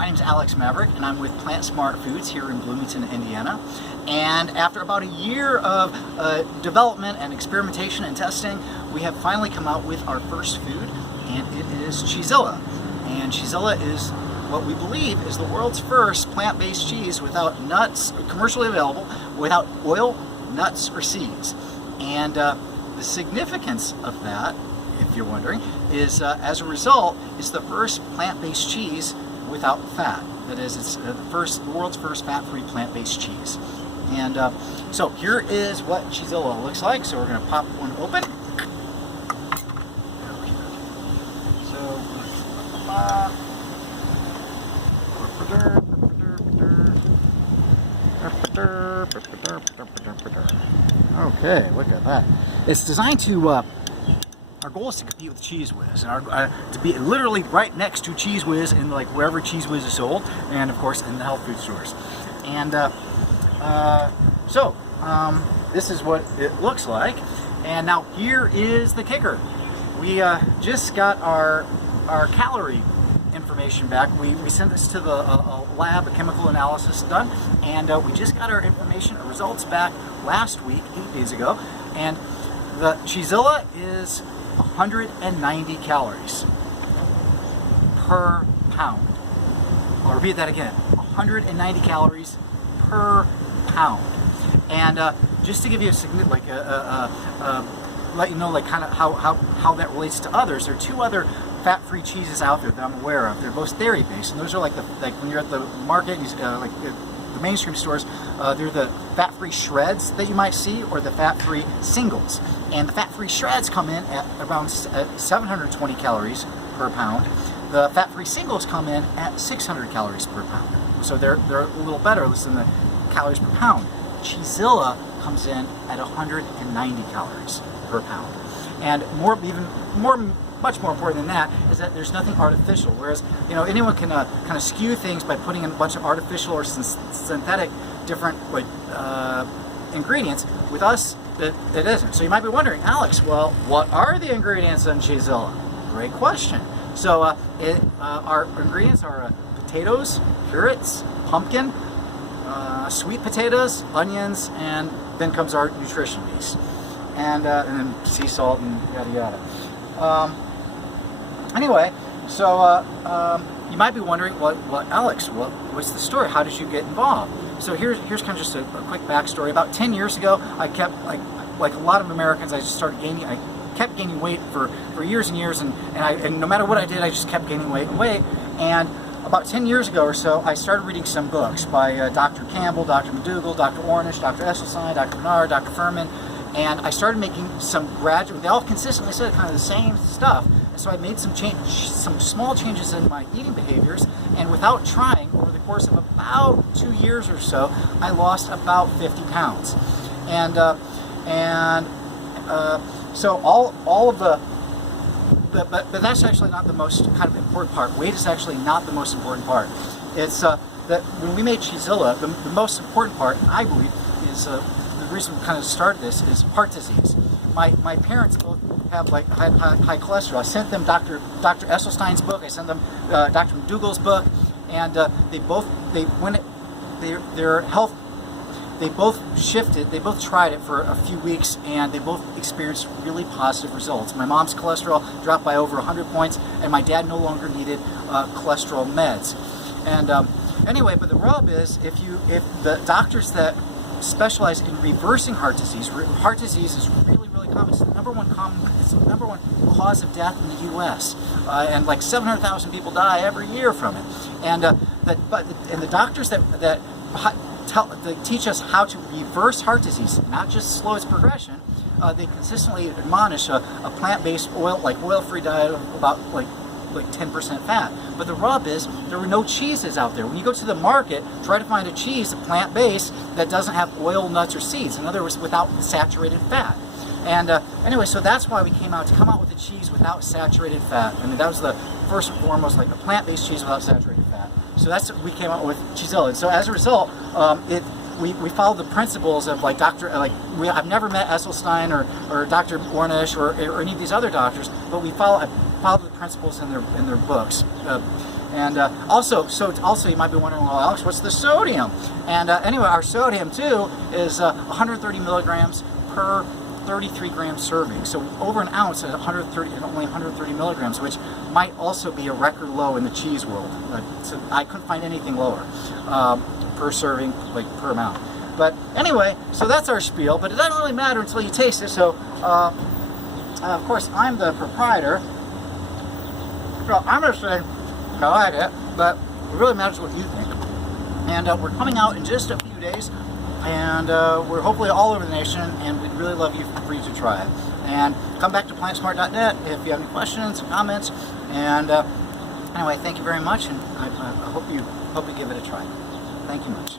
My name is Alex Maverick, and I'm with Plant Smart Foods here in Bloomington, Indiana. And after about a year of development and experimentation and testing, we have finally come out with our first food, and it is Cheezilla. And Cheezilla is what we believe is the world's first plant-based cheese without nuts, commercially available, without oil, nuts, or seeds. And the significance of that, if you're wondering, is as a result, it's the first plant-based cheese without fat. That is, it's the world's first fat-free plant-based cheese. And so here is what Cheezilla looks like. So we're going to pop one open. Okay, look at that. It's designed to, our goal is to compete with Cheez Whiz, and to be literally right next to Cheez Whiz in like wherever Cheez Whiz is sold, and of course in the health food stores. And this is what it looks like. And now here is the kicker. We just got our calorie information back. We sent this to the lab, a chemical analysis done, and we just got our information, our results back last week, 8 days ago, and the Cheezilla is 190 calories per pound. I'll repeat that again, 190 calories per pound. And just to give you a let you know like kind of how that relates to others, there are two other fat-free cheeses out there that I'm aware of. They're both dairy-based, and those are like when you're at the market, like the mainstream stores, they're the fat-free shreds that you might see, or the fat-free singles. And the fat-free shreds come in at around 720 calories per pound. The fat-free singles come in at 600 calories per pound. So they're a little better than the calories per pound. Cheezilla comes in at 190 calories per pound. And much more important than that is that there's nothing artificial. Whereas, anyone can kind of skew things by putting in a bunch of artificial or synthetic different ingredients. With us, it isn't. So you might be wondering, Alex, well, what are the ingredients in Cheezilla? Great question. So our ingredients are potatoes, carrots, pumpkin, sweet potatoes, onions, and then comes our nutrition piece, and then sea salt and yada yada. Anyway, so you might be wondering, well, Alex, what's the story? How did you get involved? So here's kind of just a quick backstory. About 10 years ago, I kept, like a lot of Americans, I kept gaining weight for years and years, and no matter what I did, I just kept gaining weight and weight. And about 10 years ago or so, I started reading some books by Dr. Campbell, Dr. McDougall, Dr. Ornish, Dr. Esselstyn, Dr. Bernard, Dr. Furman, and I started making some they all consistently said kind of the same stuff. And so I made some small changes in my eating behaviors, and without trying, over the course of about 2 years or so, I lost about 50 pounds. And so all of but that's actually not the most kind of important part. Weight is actually not the most important part. It's that when we made Cheezilla, the most important part, I believe, is the reason we kind of started this is heart disease. My parents both have high cholesterol. I sent them Dr. Esselstyn's book. I sent them Dr. McDougall's book, and their health. They both shifted, they both tried it for a few weeks, and they both experienced really positive results. My mom's cholesterol dropped by over 100 points, and my dad no longer needed cholesterol meds. And anyway, but the rub is, if the doctors that specialize in reversing heart disease is really, really common. It's the number one cause of death in the U.S. And like 700,000 people die every year from it. And the doctors that teach us how to reverse heart disease, not just slow its progression. They consistently admonish a plant-based oil-free diet of about like 10% fat. But the rub is there were no cheeses out there. When you go to the market, try to find a cheese, plant-based, that doesn't have oil, nuts, or seeds. In other words, without saturated fat. And anyway, so that's why we come out with a cheese without saturated fat. I mean, that was the first and foremost, like a plant-based cheese without saturated fat. So that's what we came out with Cheezilla. And so as a result, we follow the principles of I've never met Esselstyn or Dr. Ornish or any of these other doctors, but I follow the principles in their books. And also you might be wondering, well, Alex, what's the sodium? And anyway, our sodium too is 130 milligrams per 33 gram serving. So over an ounce at only 130 milligrams, which might also be a record low in the cheese world. So I couldn't find anything lower per serving, like per amount. But anyway, so that's our spiel, but it doesn't really matter until you taste it. So of course, I'm the proprietor. So I'm going to say I like it, but it really matters what you think. And we're coming out in just a few days, and we're hopefully all over the nation, and we'd really love for you to try it. And come back to plantsmart.net if you have any questions, comments. And anyway, thank you very much, and I hope you give it a try. Thank you much.